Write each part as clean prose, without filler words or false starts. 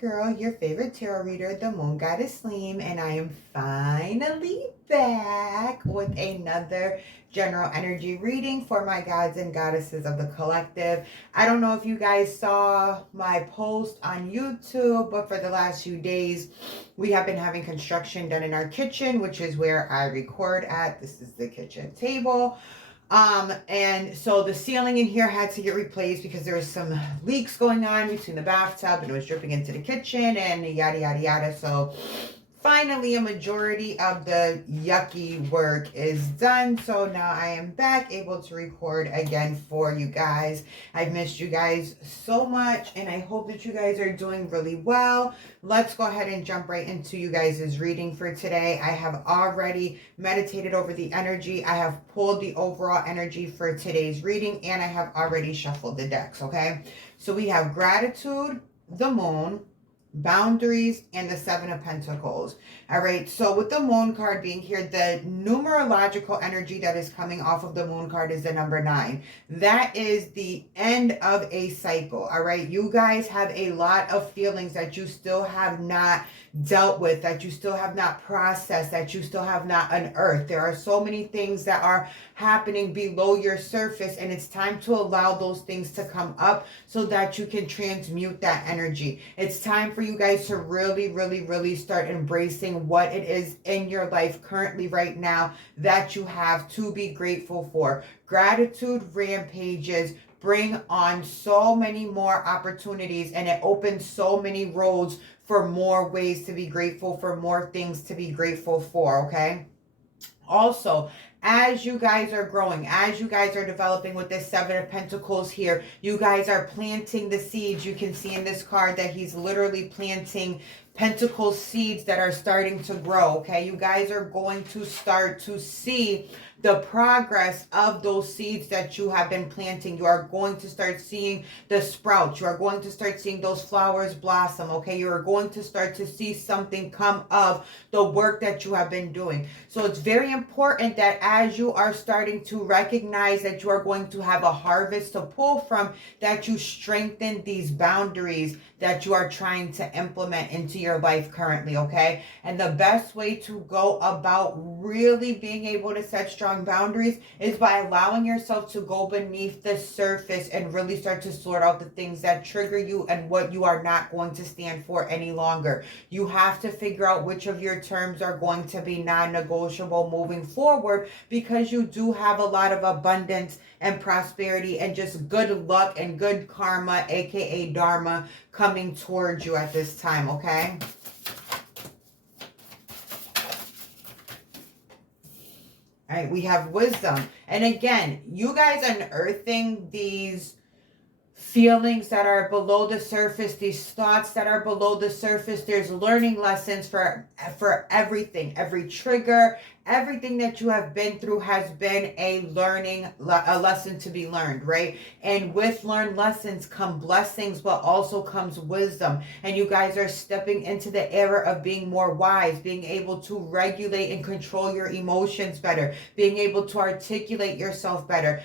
girl, your favorite tarot reader, the Moon Goddess Slim, and I am finally back with another general energy reading for my gods and goddesses of the collective. I don't know if you guys saw my post on YouTube, but for the last few days, we have been having construction done in our kitchen, which is where I record at. This is the kitchen table. And so the ceiling in here had to get replaced because there was some leaks going on between the bathtub and it was dripping into the kitchen and yada, yada, yada. So finally a majority of the yucky work is done. So now I am back able to record again for you guys. I've missed you guys so much and I hope that you guys are doing really well. Let's go ahead and jump right into you guys' reading for today. I have already meditated over the energy. I have pulled the overall energy for today's reading and I have already shuffled the decks, okay? So we have gratitude, the moon, boundaries, and the Seven of Pentacles. All right, so with the moon card being here, the numerological energy that is coming off of the moon card is the number 9. That is the end of a cycle. All right, you guys have a lot of feelings that you still have not dealt with, that you still have not processed, that you still have not unearthed. There are so many things that are happening below your surface, and it's time to allow those things to come up so that you can transmute that energy. It's time for you guys to really start embracing what it is in your life currently right now that you have to be grateful for. Gratitude rampages bring on so many more opportunities and it opens so many roads for more ways to be grateful, for more things to be grateful for, okay? Also, as you guys are growing, as you guys are developing with this Seven of Pentacles here, you guys are planting the seeds. You can see in this card that he's literally planting pentacle seeds that are starting to grow, okay? You guys are going to start to see the progress of those seeds that you have been planting. You are going to start seeing the sprouts. You are going to start seeing those flowers blossom, okay? You are going to start to see something come of the work that you have been doing. So it's very important that as you are starting to recognize that you are going to have a harvest to pull from, that you strengthen these boundaries that you are trying to implement into your life currently, okay? And the best way to go about really being able to set strong boundaries is by allowing yourself to go beneath the surface and really start to sort out the things that trigger you and what you are not going to stand for any longer. You have to figure out which of your terms are going to be non-negotiable moving forward, because you do have a lot of abundance and prosperity and just good luck and good karma, aka dharma, coming towards you at this time, okay? All right, we have wisdom. And again, you guys unearthing these feelings that are below the surface, these thoughts that are below the surface. There's learning lessons for everything, every trigger, everything that you have been through has been a lesson to be learned, right? And with learned lessons come blessings, but also comes wisdom. And you guys are stepping into the era of being more wise, being able to regulate and control your emotions better, being able to articulate yourself better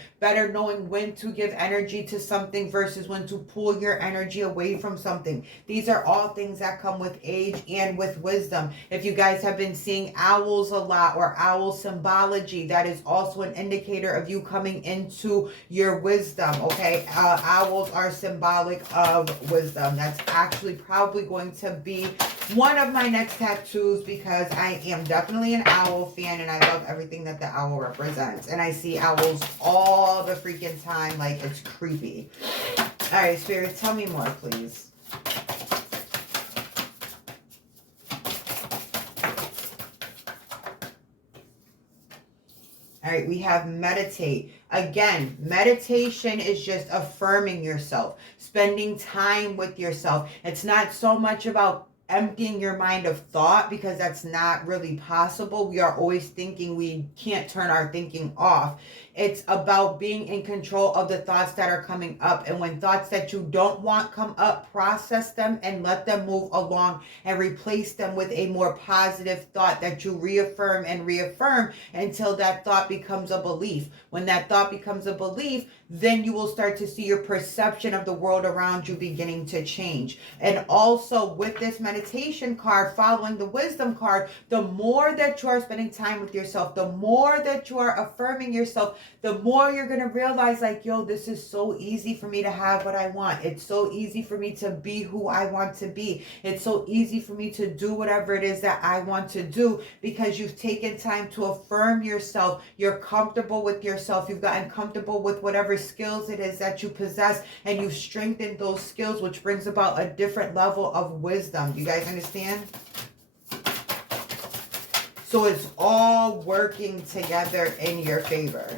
knowing when to give energy to something versus when to pull your energy away from something. These are all things that come with age and with wisdom. If you guys have been seeing owls a lot or owl symbology, that is also an indicator of you coming into your wisdom, okay? Owls are symbolic of wisdom. That's actually probably going to be one of my next tattoos, because I am definitely an owl fan and I love everything that the owl represents. And I see owls all the freaking time, like it's creepy. All right, spirits, tell me more, please. All right, we have meditate. Again, meditation is just affirming yourself, spending time with yourself. It's not so much about emptying your mind of thought, because that's not really possible. We are always thinking. We can't turn our thinking off. It's about being in control of the thoughts that are coming up. And when thoughts that you don't want come up, process them and let them move along and replace them with a more positive thought that you reaffirm and reaffirm until that thought becomes a belief. When that thought becomes a belief, then you will start to see your perception of the world around you beginning to change. And also with this meditation card, following the wisdom card, the more that you are spending time with yourself, the more that you are affirming yourself, the more you're going to realize like, yo, this is so easy for me to have what I want. It's so easy for me to be who I want to be. It's so easy for me to do whatever it is that I want to do, because you've taken time to affirm yourself. You're comfortable with yourself. You've gotten comfortable with whatever skills it is that you possess, and you've strengthened those skills, which brings about a different level of wisdom. You guys understand? So it's all working together in your favor.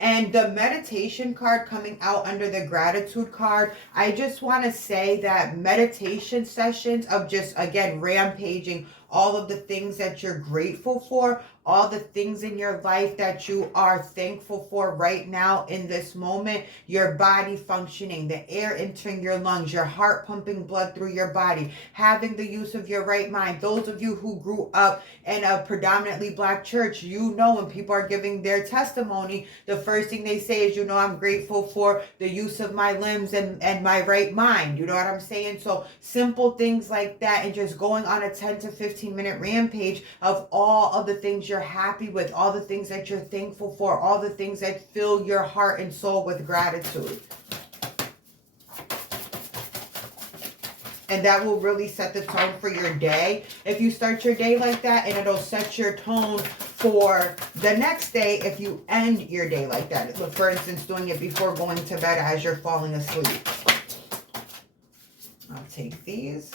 And the meditation card coming out under the gratitude card, I just want to say that meditation sessions of just, again, rampaging all of the things that you're grateful for, all the things in your life that you are thankful for right now in this moment, your body functioning, the air entering your lungs, your heart pumping blood through your body, having the use of your right mind. Those of you who grew up in a predominantly Black church, you know, when people are giving their testimony, the first thing they say is, you know, I'm grateful for the use of my limbs and my right mind. You know what I'm saying? So simple things like that, and just going on a 10 to 15-minute rampage of all of the things you're happy with, all the things that you're thankful for, all the things that fill your heart and soul with gratitude. And that will really set the tone for your day. If you start your day like that, and it'll set your tone for the next day if you end your day like that. For instance, doing it before going to bed as you're falling asleep. I'll take these.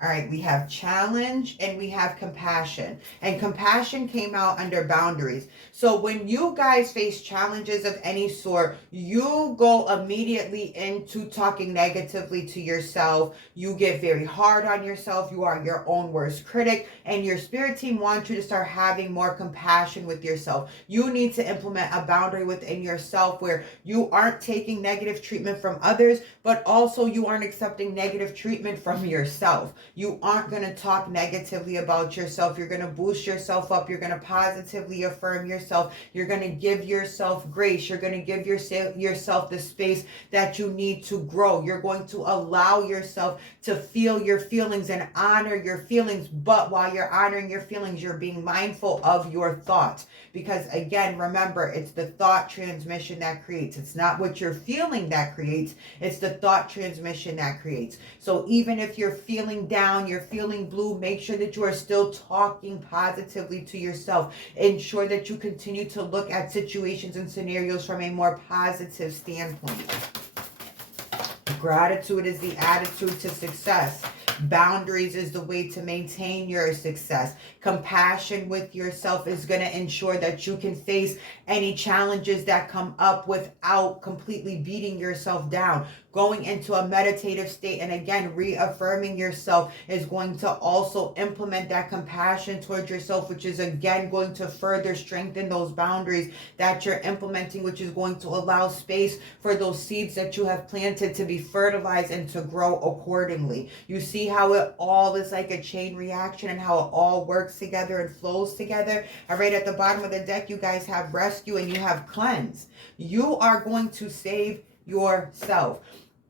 All right, we have challenge and we have compassion. And compassion came out under boundaries. So when you guys face challenges of any sort, you go immediately into talking negatively to yourself. You get very hard on yourself. You are your own worst critic. And your spirit team wants you to start having more compassion with yourself. You need to implement a boundary within yourself where you aren't taking negative treatment from others, but also you aren't accepting negative treatment from yourself. You aren't going to talk negatively about yourself. You're going to boost yourself up. You're going to positively affirm yourself. You're going to give yourself grace. You're going to give yourself the space that you need to grow. You're going to allow yourself to feel your feelings and honor your feelings. But while you're honoring your feelings, you're being mindful of your thoughts. Because again, remember, it's the thought transmission that creates. It's not what you're feeling that creates. It's the thought transmission that creates. So even if you're feeling down, you're feeling blue, make sure that you are still talking positively to yourself. Ensure that you continue to look at situations and scenarios from a more positive standpoint. Gratitude is the attitude to success. Boundaries is the way to maintain your success. Compassion with yourself is going to ensure that you can face any challenges that come up without completely beating yourself down. Going into a meditative state and again reaffirming yourself is going to also implement that compassion towards yourself, which is again going to further strengthen those boundaries that you're implementing, which is going to allow space for those seeds that you have planted to be fertilized and to grow accordingly. You see how it all is like a chain reaction and how it all works together and flows together. All right, at the bottom of the deck, you guys have rescue and you have cleanse. You are going to save yourself.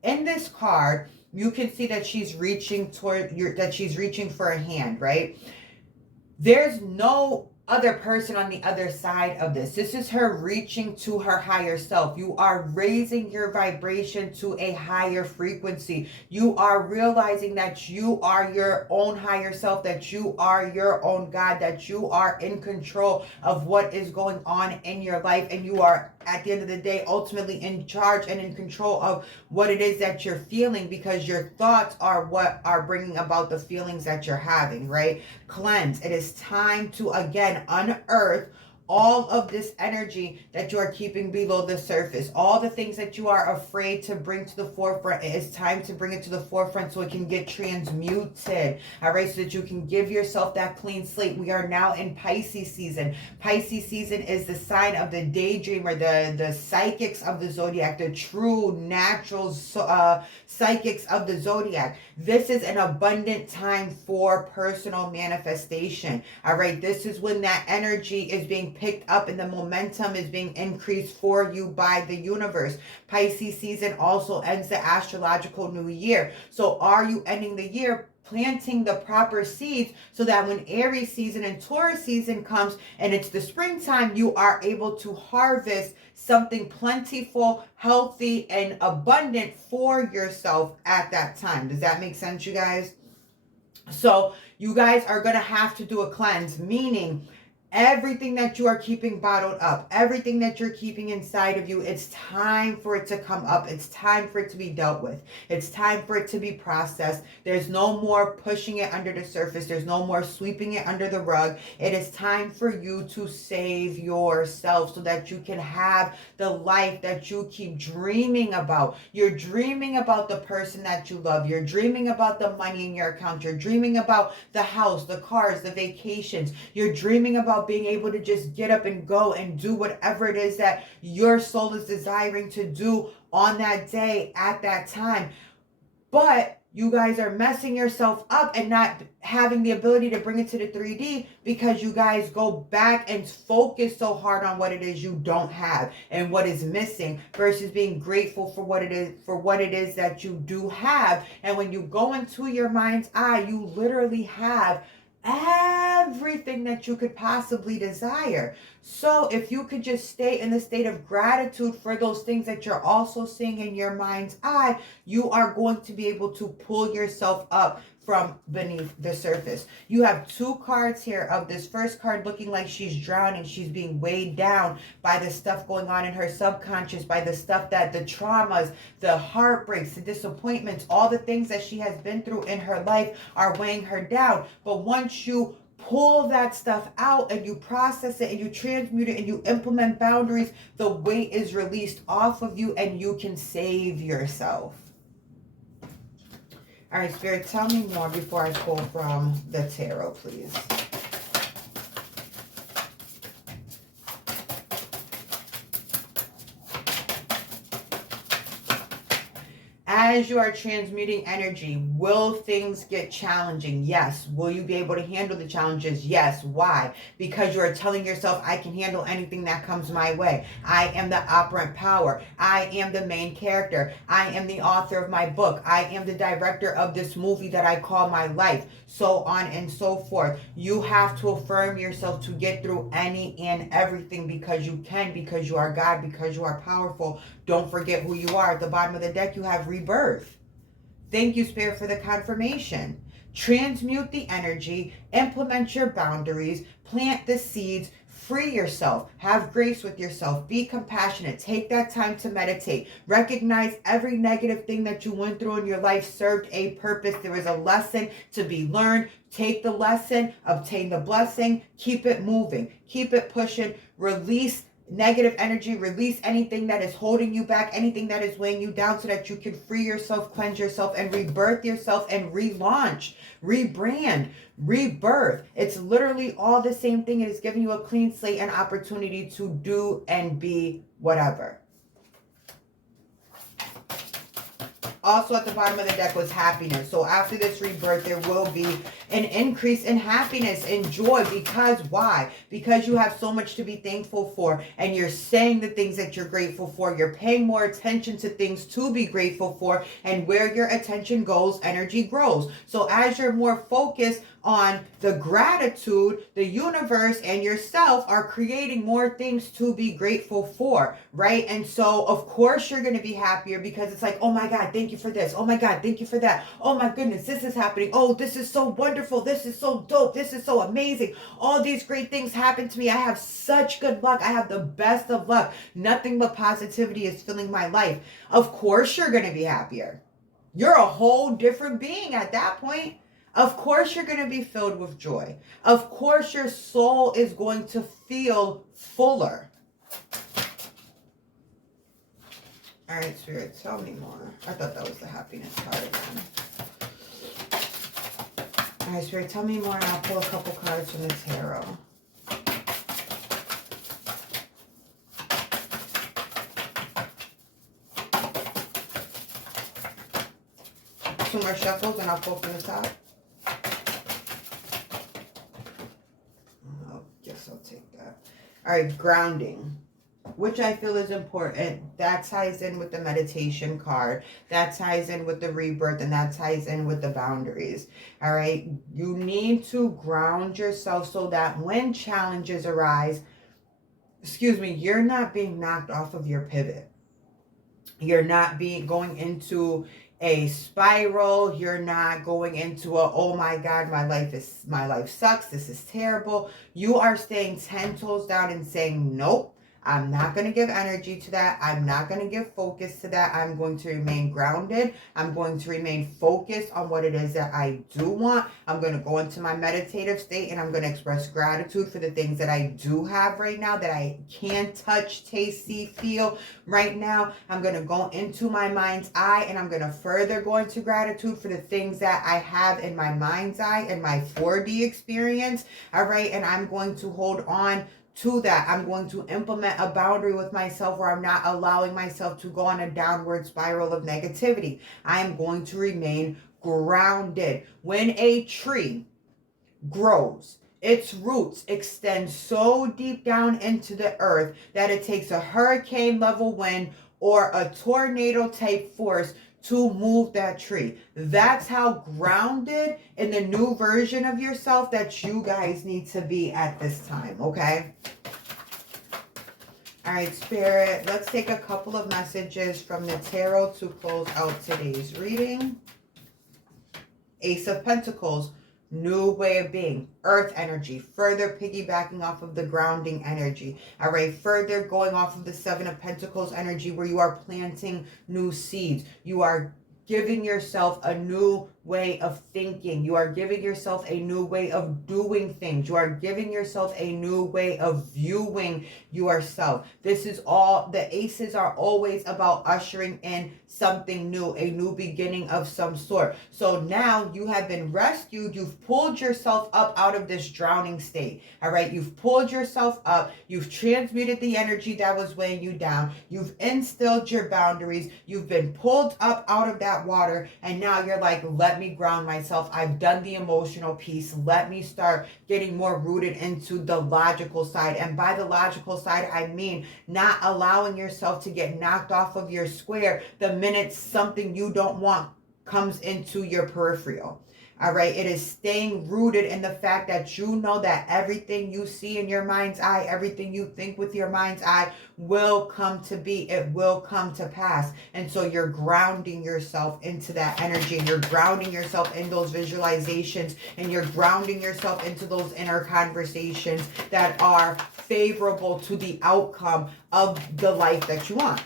In this card, you can see that she's reaching for a hand, right? There's no other person on the other side of this. This is her reaching to her higher self. You are raising your vibration to a higher frequency. You are realizing that you are your own higher self, that you are your own God, that you are in control of what is going on in your life, and you are at the end of the day ultimately in charge and in control of what it is that you're feeling, because your thoughts are what are bringing about the feelings that you're having, right? Cleanse. It is time to again unearth all of this energy that you are keeping below the surface, all the things that you are afraid to bring to the forefront, it is time to bring it to the forefront so it can get transmuted. All right, so that you can give yourself that clean slate. We are now in Pisces season. Pisces season is the sign of the daydreamer, the psychics of the zodiac, the true natural psychics of the zodiac. This is an abundant time for personal manifestation. All right, this is when that energy is being picked up and the momentum is being increased for you by the universe. Pisces season also ends the astrological new year. So are you ending the year planting the proper seeds so that when Aries season and Taurus season comes and it's the springtime, you are able to harvest something plentiful, healthy, and abundant for yourself at that time? Does that make sense, you guys? So you guys are going to have to do a cleanse, meaning everything that you are keeping bottled up, everything that you're keeping inside of you, it's time for it to come up. It's time for it to be dealt with. It's time for it to be processed. There's no more pushing it under the surface. There's no more sweeping it under the rug. It is time for you to save yourself so that you can have the life that you keep dreaming about. You're dreaming about the person that you love. You're dreaming about the money in your account. You're dreaming about the house, the cars, the vacations. You're dreaming about being able to just get up and go and do whatever it is that your soul is desiring to do on that day at that time. But you guys are messing yourself up and not having the ability to bring it to the 3D because you guys go back and focus so hard on what it is you don't have and what is missing versus being grateful for what it is that you do have. And when you go into your mind's eye, you literally have everything that you could possibly desire. So if you could just stay in the state of gratitude for those things that you're also seeing in your mind's eye, you are going to be able to pull yourself up from beneath the surface. You have two cards here of this first card looking like she's drowning. She's being weighed down by the stuff going on in her subconscious, by the stuff that the traumas, the heartbreaks, the disappointments, all the things that she has been through in her life are weighing her down. But once you pull that stuff out and you process it and you transmute it and you implement boundaries, the weight is released off of you and you can save yourself. All right, Spirit, tell me more before I pull from the tarot, please. As you are transmuting energy, will things get challenging? Yes. Will you be able to handle the challenges? Yes. Why? Because you are telling yourself, I can handle anything that comes my way. I am the operant power. I am the main character. I am the author of my book. I am the director of this movie that I call my life. So on and so forth. You have to affirm yourself to get through any and everything because you can, because you are God, because you are powerful. Don't forget who you are. At the bottom of the deck, you have rebirth. Thank you, Spirit, for the confirmation. Transmute the energy, implement your boundaries, plant the seeds, free yourself, have grace with yourself, be compassionate, take that time to meditate, recognize every negative thing that you went through in your life served a purpose. There is a lesson to be learned. Take the lesson, obtain the blessing, keep it moving, keep it pushing, release negative energy, release anything that is holding you back, anything that is weighing you down so that you can free yourself, cleanse yourself, and rebirth yourself and relaunch, rebrand, rebirth. It's literally all the same thing. It is giving you a clean slate and opportunity to do and be whatever. Also at the bottom of the deck was happiness. So after this rebirth, there will be an increase in happiness and joy. Because why? Because you have so much to be thankful for and you're saying the things that you're grateful for. You're paying more attention to things to be grateful for, and where your attention goes, energy grows. So as you're more focused on the gratitude, the universe and yourself are creating more things to be grateful for, right? And so of course you're going to be happier because it's like, oh my God, thank you for this. Oh my God, thank you for that. Oh my goodness, this is happening. Oh, this is so wonderful. This is so dope. This is so amazing. All these great things happen to me. I have such good luck. I have the best of luck. Nothing but positivity is filling my life. Of course you're going to be happier. You're a whole different being at that point. Of course, you're going to be filled with joy. Of course, your soul is going to feel fuller. All right, Spirit, tell me more. I thought that was the happiness card again. All right, Spirit, tell me more, and I'll pull a couple cards from the tarot. Two more shuffles, and I'll pull from the top. I guess I'll take that. All right, grounding, which I feel is important. That ties in with the meditation card. That ties in with the rebirth, and that ties in with the boundaries. All right, you need to ground yourself so that when challenges arise, you're not being knocked off of your pivot. You're not going into a spiral. You're not going into a, oh my God, my life sucks. This is terrible. You are staying 10 toes down and saying, nope, I'm not going to give energy to that. I'm not going to give focus to that. I'm going to remain grounded. I'm going to remain focused on what it is that I do want. I'm going to go into my meditative state, and I'm going to express gratitude for the things that I do have right now, that I can touch, taste, see, feel right now. I'm going to go into my mind's eye, and I'm going to further go into gratitude for the things that I have in my mind's eye and my 4D experience. All right. And I'm going to hold on to that. I'm going to implement a boundary with myself where I'm not allowing myself to go on a downward spiral of negativity. I am going to remain grounded. When a tree grows, its roots extend so deep down into the earth that it takes a hurricane level wind or a tornado type force to move that tree. That's how grounded in the new version of yourself that you guys need to be at this time, okay? All right, Spirit, let's take a couple of messages from the tarot to close out today's reading. Ace of Pentacles, new way of being, earth energy, further piggybacking off of the grounding energy. All right, further going off of the Seven of Pentacles energy, where you are planting new seeds. You are giving yourself a new way of thinking. You are giving yourself a new way of doing things. You are giving yourself a new way of viewing yourself. This is all, the aces are always about ushering in something new, a new beginning of some sort. So now you have been rescued. You've pulled yourself up out of this drowning state. All right. You've pulled yourself up. You've transmuted the energy that was weighing you down. You've instilled your boundaries. You've been pulled up out of that water. And now you're like, let me ground myself. I've done the emotional piece. Let me start getting more rooted into the logical side. And by the logical side, I mean not allowing yourself to get knocked off of your square the minute something you don't want comes into your peripheral. All right. It is staying rooted in the fact that you know that everything you see in your mind's eye, everything you think with your mind's eye will come to be. It will come to pass. And so you're grounding yourself into that energy, and you're grounding yourself in those visualizations, and you're grounding yourself into those inner conversations that are favorable to the outcome of the life that you want.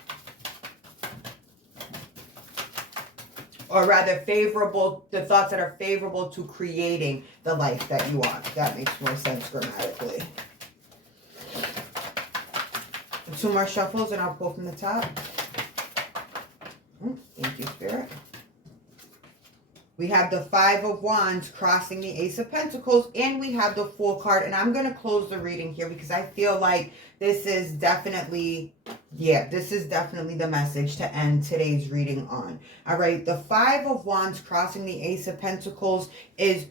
Or rather, favorable, the thoughts that are favorable to creating the life that you want. That makes more sense grammatically. Two more shuffles, and I'll pull from the top. Thank you, Spirit. We have the Five of Wands crossing the Ace of Pentacles, and we have the Fool card. And I'm going to close the reading here because I feel like this is definitely, this is definitely the message to end today's reading on. All right, the Five of Wands crossing the Ace of Pentacles is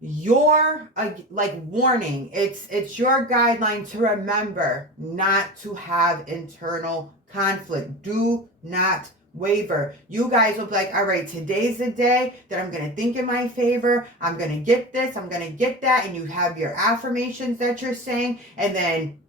your warning. It's your guideline to remember not to have internal conflict. Do not waver. You guys will be like, all right, today's the day that I'm going to think in my favor. I'm going to get this. I'm going to get that. And you have your affirmations that you're saying. And then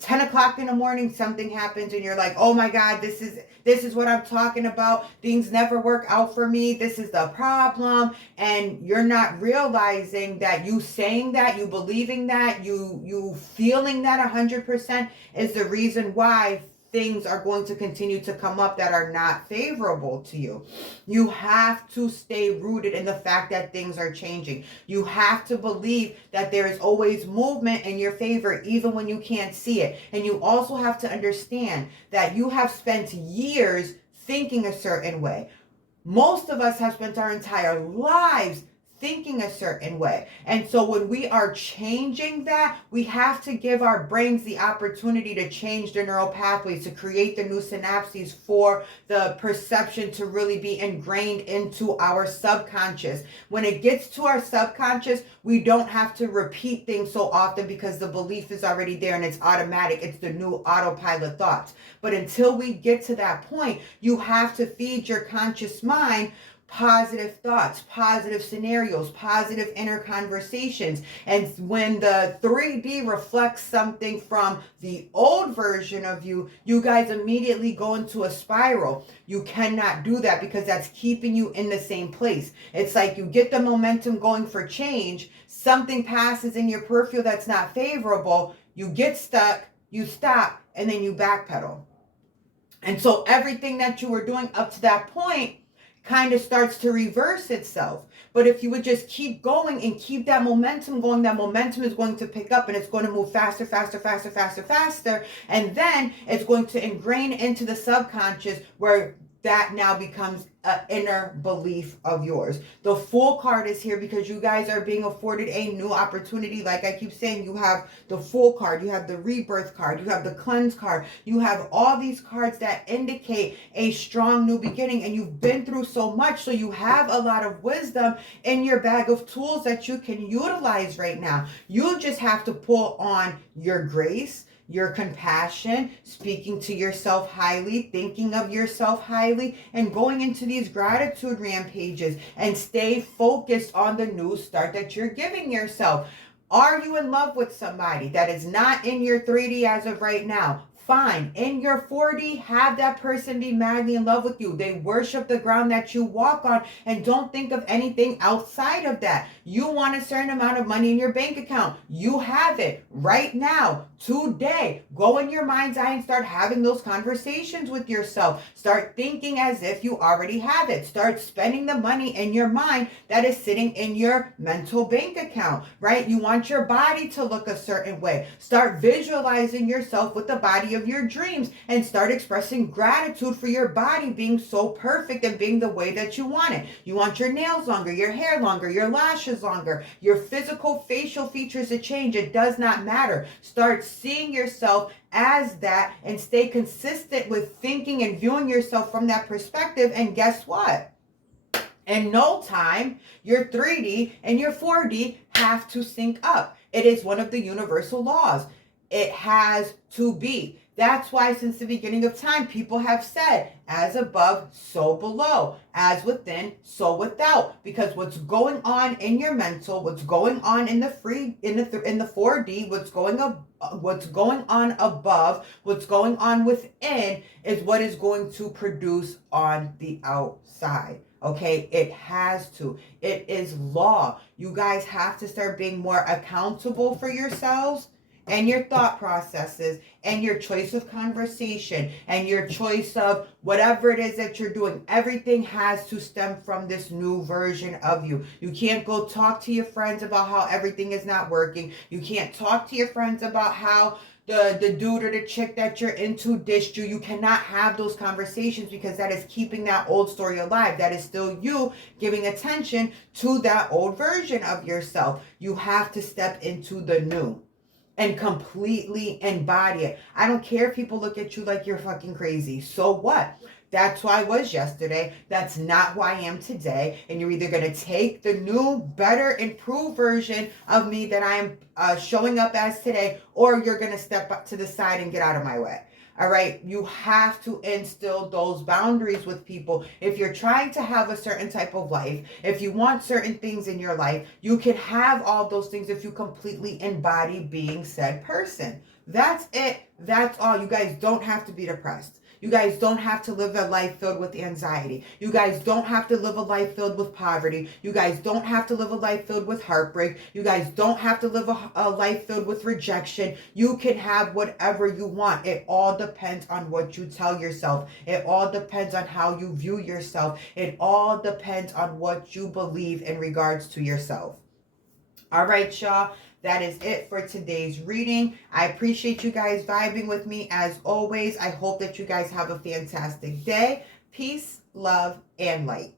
10 o'clock in the morning, something happens and you're like, oh my God, this is what I'm talking about. Things never work out for me. This is the problem. And you're not realizing that you saying that, you believing that, you feeling that 100% is the reason why things are going to continue to come up that are not favorable to you. You have to stay rooted in the fact that things are changing. You have to believe that there is always movement in your favor, even when you can't see it. And you also have to understand that you have spent years thinking a certain way. Most of us have spent our entire lives thinking a certain way. And so when we are changing that, we have to give our brains the opportunity to change the neural pathways, to create the new synapses for the perception to really be ingrained into our subconscious. When it gets to our subconscious, we don't have to repeat things so often because the belief is already there and it's automatic. It's the new autopilot thoughts. But until we get to that point, you have to feed your conscious mind positive thoughts, positive scenarios, positive inner conversations. And when the 3D reflects something from the old version of you, you guys immediately go into a spiral. You cannot do that because that's keeping you in the same place. It's like you get the momentum going for change, something passes in your peripheral that's not favorable, you get stuck, you stop, and then you backpedal. And so everything that you were doing up to that point kind of starts to reverse itself. But if you would just keep going and keep that momentum going, that momentum is going to pick up and it's going to move faster, faster, faster, faster, faster. And then it's going to ingrain into the subconscious where that now becomes an inner belief of yours. The Fool card is here because you guys are being afforded a new opportunity. Like I keep saying, you have the Fool card, you have the Rebirth card, you have the Cleanse card, you have all these cards that indicate a strong new beginning, and you've been through so much, so you have a lot of wisdom in your bag of tools that you can utilize right now. You just have to pull on your grace, your compassion, speaking to yourself highly, thinking of yourself highly, and going into these gratitude rampages and stay focused on the new start that you're giving yourself. Are you in love with somebody that is not in your 3D as of right now? Fine. In your 4D, have that person be madly in love with you. They worship the ground that you walk on, and don't think of anything outside of that. You want a certain amount of money in your bank account. You have it right now, today. Go in your mind's eye and start having those conversations with yourself. Start thinking as if you already have it. Start spending the money in your mind that is sitting in your mental bank account, right? You want your body to look a certain way. Start visualizing yourself with the body of your dreams and start expressing gratitude for your body being so perfect and being the way that you want it. You want your nails longer, your hair longer, your lashes longer, your physical facial features to change. It does not matter. Start seeing yourself as that and stay consistent with thinking and viewing yourself from that perspective. And guess what? In no time, your 3D and your 4D have to sync up. It is one of the universal laws. It has to be. That's why since the beginning of time, people have said, as above, so below, as within, so without. Because what's going on in your mental, what's going on in the 4D, what's going on above, what's going on within is what is going to produce on the outside. Okay, it has to. It is law. You guys have to start being more accountable for yourselves and your thought processes and your choice of conversation and your choice of whatever it is that you're doing. Everything has to stem from this new version of you. You can't go talk to your friends about how everything is not working. You can't talk to your friends about how the dude or the chick that you're into dished you. You cannot have those conversations because that is keeping that old story alive. That is still you giving attention to that old version of yourself. You have to step into the new and completely embody it. I don't care if people look at you like you're fucking crazy. So what? That's who I was yesterday. That's not who I am today. And you're either going to take the new, better, improved version of me that I am showing up as today, or you're going to step up to the side and get out of my way. All right, you have to instill those boundaries with people. If you're trying to have a certain type of life, if you want certain things in your life, you can have all those things if you completely embody being said person. That's it. That's all. You guys don't have to be depressed. You guys don't have to live a life filled with anxiety. You guys don't have to live a life filled with poverty. You guys don't have to live a life filled with heartbreak. You guys don't have to live a life filled with rejection. You can have whatever you want. It all depends on what you tell yourself. It all depends on how you view yourself. It all depends on what you believe in regards to yourself. All right, y'all. That is it for today's reading. I appreciate you guys vibing with me as always. I hope that you guys have a fantastic day. Peace, love, and light.